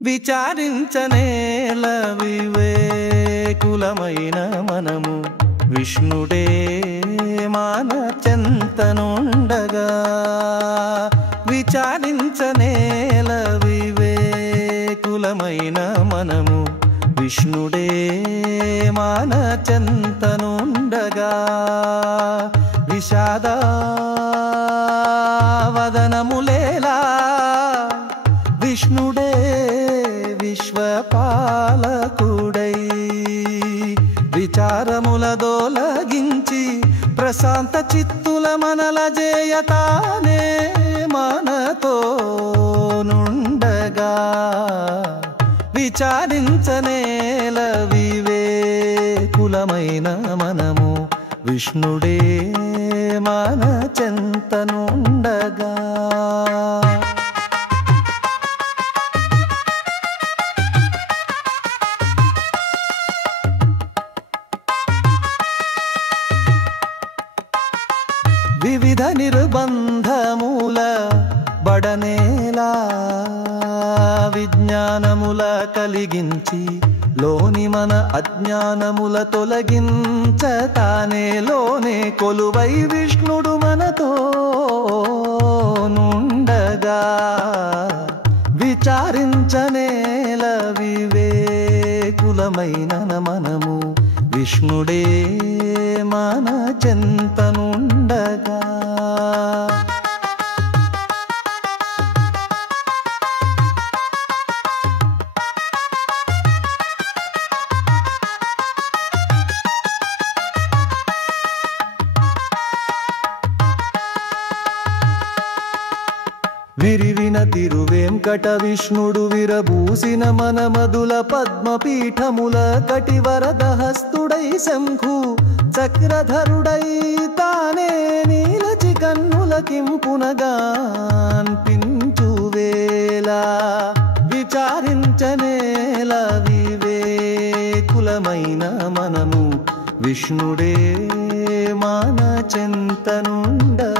విచారించనేల వివేకులమైన మనము విష్ణుడే మాన చెంతనుండగా విచారించనేల వివేకులమైన మనము విష్ణుడే మాన చెంతనుండగా విషాద వదనములేలా విష్ణుడే విశ్వపాలకుడై విచారముల దోలగించి ప్రశాంత చిత్తుల మనల జేయతానే మనతో నుండగా విచారించనేల వివేకులమైన మనము విష్ణుడే మన చెంతనుండగా వివిధ నిర్బంధముల బడనేలా విజ్ఞానముల కలిగించి లోని మన అజ్ఞానముల తొలగించతానే లోనే కొలువై విష్ణుడు మనతో నుండగా విచారించనేల వివేకులమైన మనము విష్ణుడే మన చెంతనుండగా విరివిన తిరువేంకట విష్ణుడు విరబూసిన మన మధుల పద్మపీఠముల కటివరద హస్తుడై శంఖు చక్రధరుడై తానే నీలచి కన్నులకింపునగాన్పించువేళ విచారించనేల వివేకులమైన మనము విష్ణుడే మాన చెంతనుండగా